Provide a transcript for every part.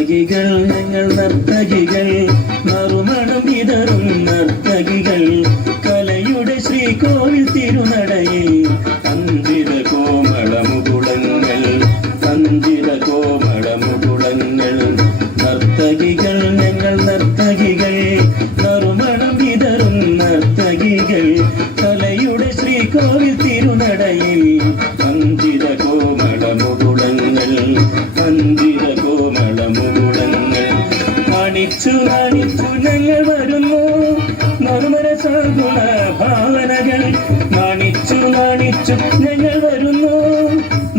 നർത്തകികൾ ഞങ്ങൾ നർത്തകികൾ മറുമണം വിതറും നർത്തകികൾ കലയുടെ ശ്രീകോവിൽ തിരുനടയിൽ അഞ്ചിത കോമളമുകുളങ്ങൾ അഞ്ചിത കോമളമുകുളങ്ങൾ നർത്തകികൾ ഞങ്ങൾ നർത്തകികൾ മറുമണം വിതറും നർത്തകികൾ കലയുടെ ശ്രീകോവിൽ തിരുനടയിൽ അഞ്ചിത കോമളമുകുളങ്ങൾ അഞ്ചിത കോമളമുകുളങ്ങൾ കാണിച്ചു കാണിച്ചു ഞങ്ങൾ വരുന്നു നറുമരസ ഗുണ ഭാവനകൾ കാണിച്ചു കാണിച്ചു ഞങ്ങൾ വരുന്നു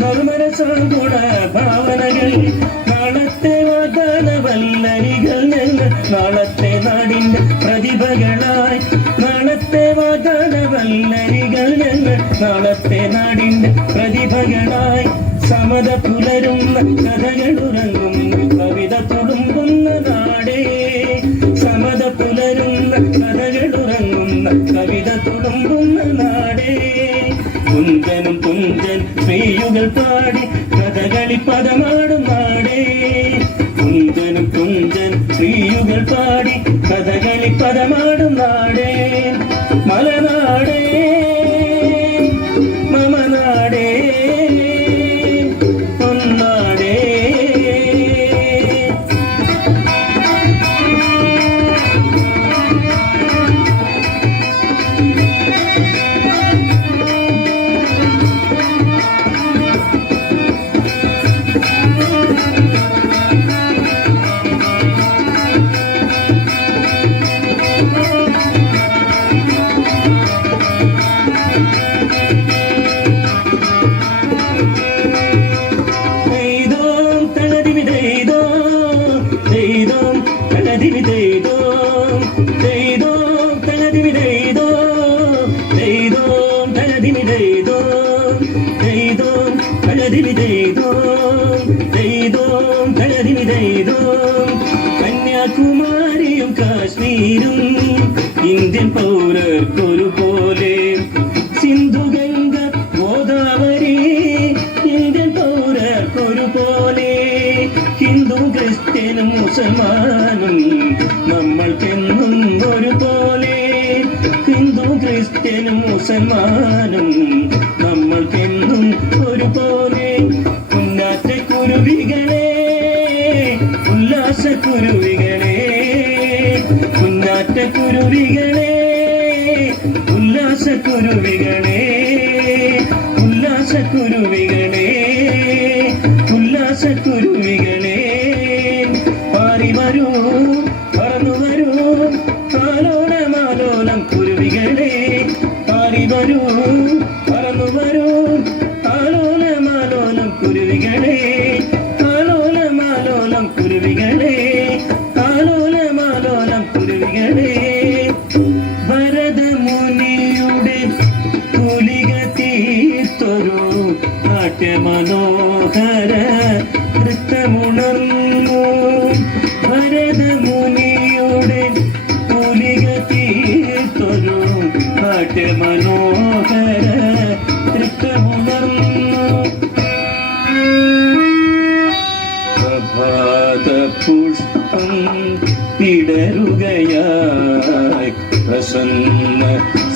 നറുമരസ ഗുണ ഭാവനകൾ നാളത്തെ വാഗ്ദാന വല്ലരികൾ ഞങ്ങൾ നാളത്തെ നാടിന്റെ പ്രതിഭകളായി നാളത്തെ വാഗ്ദാന വല്ലരികൾ ഞങ്ങൾ നാളത്തെ നാടിന്റെ പ്രതിഭകളായി സമത പുലരുന്ന കഥകളുറങ്ങുന്ന കവിത തുളുമ്പുന്ന നാടേ സമത പുലരുന്ന കഥകളുറങ്ങുന്ന കവിത തുളുമ്പുന്ന നാടേ കുഞ്ചനും കുഞ്ചൻ ശ്രീയുകൾ പാടി കഥകളി പദമാടും നാടേ കുഞ്ചനും കുഞ്ചൻ ശ്രീയുകൾ പാടി കഥകളി പദമാടും നാടേ മലനാടേ മമനാടേ ഒന്നാടേ കന്യാകുമാരിയും കാശ്മീരും ഇന്ത്യൻ പൗരർക്കൊരുപോലെ സിന്ധു ഗംഗ ഗോദാവരി ഇന്ത്യൻ പൗരർക്കൊരുപോലെ ഹിന്ദു ക്രിസ്ത്യനും മുസൽമാനും നമ്മൾക്കെന്നും ഒരുപോലെ ഹിന്ദു ക്രിസ്ത്യനും മുസൽമാനും നമ്മൾക്കെന്നും ഒരുപോലെ കുരുവികളെ ഉല്ലാസക്കുരുവികളെ കുരുവികളെ ഉല്ലാസക്കുരുവികളെ ഉല്ലാസക്കുരുവികളെ ഉല്ലാസക്കുരുവികളെ പാറി വരൂ പറന്നു വരൂ ആലോലമാലോലം കുരുവികളെ പാറി വരൂ പറന്നു വരൂ ആലോലമാലോലം കുരുവികളെ ആലോലമാലോലം കുരുവികളെ ആലോലമാലോലം കുരുവികളെ ഭരതമുനിയുടെ തൂലിക തീർത്തൊരു നാട്യമനോഹര നൃത്തമുണർന്നു ഭരതമുനിയുടെ തൂലിക തീർത്തൊരു നാട്യമനോഹര നൃത്തമുണർന്നു പ്രഭാതപുഷ്പം വിടരുകയായി പ്രസന്ന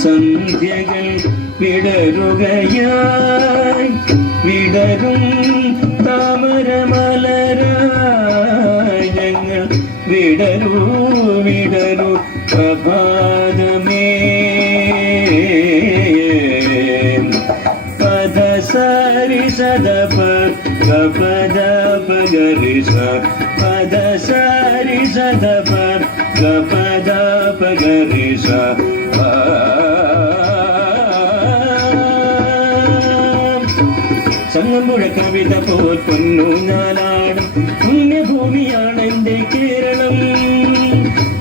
സന്ധ്യകൾ വിടരുകയായി വിടരും താമരമലരായി ഞങ്ങൾ വിടരൂ വിടരൂ പ്രഭാതമേ പദസരി സദപ ഗപദ പഗരിസ പദസരി സദപ ഗപദ പഗരിസ ചങ്ങമ്പുഴ കവിത പോൽ പൊന്നൂഞ്ഞാലാടും പുണ്യഭൂമിയാണ് എൻ്റെ കേരളം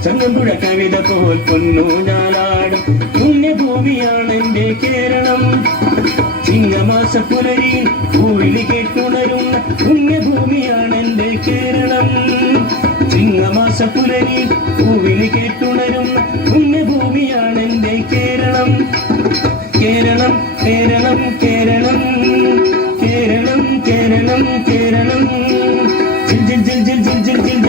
ചങ്ങമ്പുഴ കവിത പോൽ പൊന്നൂഞ്ഞാലാടും പുണ്യഭൂമിയാണ് എൻ്റെ കേരളം ചിങ്ങമാസ പുലരിയിൽ പൂവിളി കേട്ടുണരുന്ന പുണ്യഭൂമിയാണ് എൻ്റെ കേരളം ചിങ്ങമാസ പുലരിയിൽ പൂവിളി കേട്ടുണരുന്ന പുണ്യഭൂമിയാണ് എൻ്റെ കേരളം കേരളം കേരളം കേരളം കേരളം കേരളം കേരളം ജിൽ ജിൽ ജിൽ ജിൽ ജിൽ ജിൽ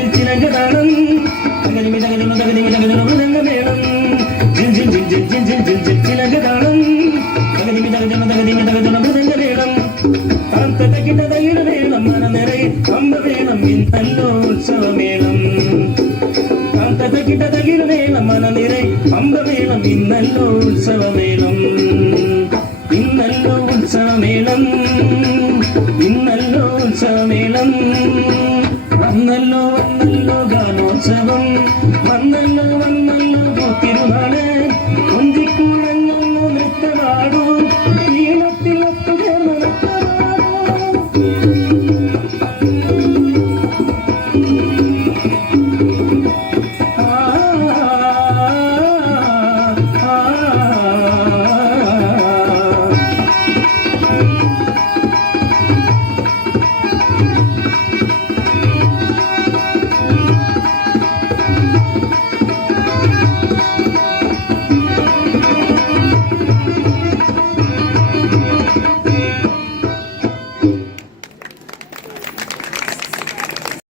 മനനിறை പമ്പമേളം ഇന്നല്ലോ ഉത്സവമേളം